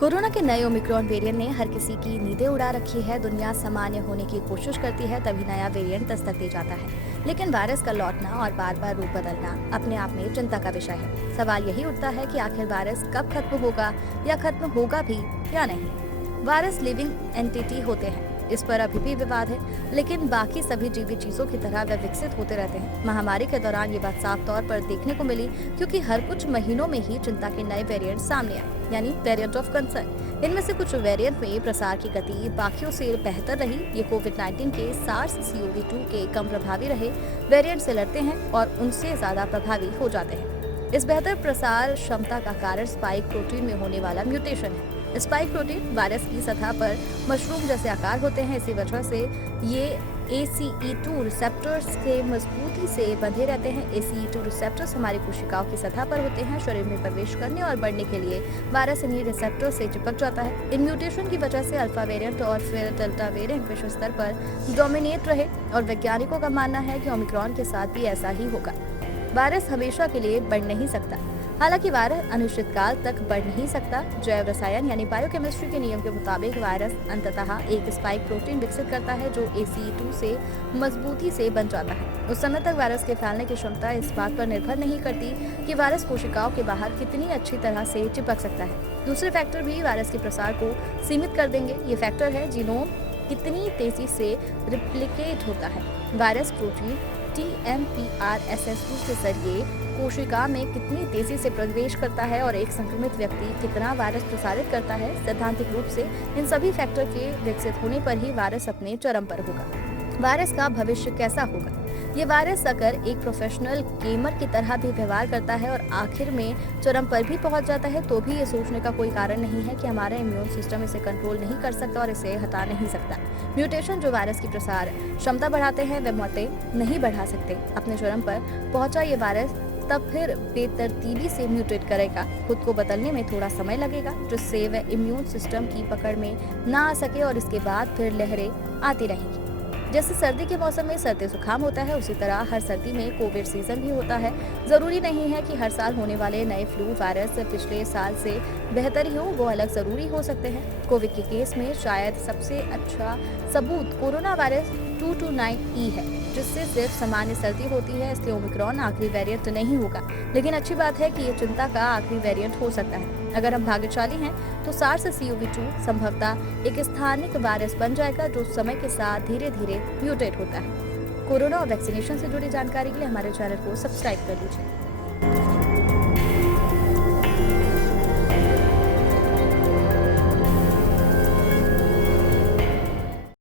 Corona के नए Omicron variant ने हर किसी की नींदें उड़ा रखी है। दुनिया सामान्य होने की कोशिश करती है, तभी नया वेरिएंट दस्तक दे जाता है। लेकिन वायरस का लौटना और बार बार रूप बदलना अपने आप में चिंता का विषय है। सवाल यही उठता है कि आखिर वायरस कब खत्म होगा या खत्म होगा भी या नहीं। वायरस लिविंग एंटिटी होते हैं, इस पर अभी भी विवाद है, लेकिन बाकी सभी जीवित चीजों की तरह वे विकसित होते रहते हैं। महामारी के दौरान ये बात साफ तौर पर देखने को मिली, क्योंकि हर कुछ महीनों में ही चिंता के नए वेरिएंट सामने आए, यानी वेरिएंट ऑफ कंसर्न। इनमें से कुछ वेरिएंट में प्रसार की गति बाकियों से बेहतर रही। ये कोविड-19 के SARS-CoV-2 के कम प्रभावी रहे वेरिएंट से लड़ते हैं और उनसे ज्यादा प्रभावी हो जाते हैं। इस बेहतर प्रसार क्षमता का कारण स्पाइक प्रोटीन में होने वाला म्यूटेशन है। स्पाइक प्रोटीन वायरस की सतह पर मशरूम जैसे आकार होते हैं। इसी वजह से ये ACE2 रिसेप्टर्स के मजबूती से बंधे रहते हैं। ACE2 रिसेप्टर्स हमारी कोशिकाओं की सतह पर होते हैं। शरीर में प्रवेश करने और बढ़ने के लिए वायरस इन्हीं रिसेप्टर्स से चिपक जाता है। इन म्यूटेशन की वजह से अल्फा वेरिएंट और फिर डेल्टा वेरिएंट विश्व स्तर पर डोमिनेट रहे और वैज्ञानिकों का मानना है कि ओमिक्रॉन के साथ भी ऐसा ही होगा। वायरस हमेशा के लिए बढ़ नहीं सकता। हालांकि वायरस अनिश्चित काल तक बढ़ नहीं सकता। जैव रसायन यानी बायोकेमिस्ट्री के नियम के मुताबिक वायरस अंततः एक स्पाइक प्रोटीन विकसित करता है जो ACE2 से मजबूती से बन जाता है। उस समय तक वायरस के फैलने की क्षमता इस बात पर निर्भर नहीं करती कि वायरस कोशिकाओं के बाहर कितनी अच्छी तरह से चिपक सकता है। दूसरे फैक्टर भी वायरस के प्रसार को सीमित कर देंगे। ये फैक्टर है जीनोम कितनी तेजी से रिप्लिकेट होता है। वायरस प्रोटीन TMPRSS2 के जरिए कोशिका में कितनी तेजी से प्रवेश करता है और एक संक्रमित व्यक्ति कितना वायरस प्रसारित करता है। सैद्धांतिक रूप से इन सभी फैक्टर के विकसित होने पर ही वायरस अपने चरम पर होगा। वायरस का भविष्य कैसा होगा? ये वायरस अगर एक प्रोफेशनल गेमर की तरह भी व्यवहार करता है और आखिर में चरम पर भी पहुंच जाता है, तो भी ये सोचने का कोई कारण नहीं है कि हमारा इम्यून सिस्टम इसे कंट्रोल नहीं कर सकता और इसे हटा नहीं सकता। म्यूटेशन जो वायरस की प्रसार क्षमता बढ़ाते हैं, वे मौतें नहीं बढ़ा सकते। अपने चरम पर पहुंचा ये वायरस तब फिर बेतरतीबी से म्यूटेट करेगा। खुद को बदलने में थोड़ा समय लगेगा, जिससे वह इम्यून सिस्टम की पकड़ में ना आ सके और इसके बाद फिर लहरें आती रहेंगी। जैसे सर्दी के मौसम में सर्दी जुकाम होता है, उसी तरह हर सर्दी में कोविड सीजन भी होता है। जरूरी नहीं है कि हर साल होने वाले नए फ्लू वायरस पिछले साल से बेहतर ही हो, वो अलग जरूरी हो सकते हैं। कोविड के केस में शायद सबसे अच्छा सबूत कोरोना वायरस 229E है, जिससे सिर्फ सामान्य सर्दी होती है। इसलिए ओमिक्रॉन आखिरी वेरिएंट नहीं होगा, लेकिन अच्छी बात है कि ये चिंता का आखिरी वेरिएंट हो सकता है। अगर हम भाग्यशाली हैं तो SARS-CoV-2 संभवतः एक स्थानिक वायरस बन जाएगा जो समय के साथ धीरे धीरे म्यूटेट होता है। कोरोना और वैक्सीनेशन से जुड़ी जानकारी के लिए हमारे चैनल को सब्सक्राइब कर लीजिए।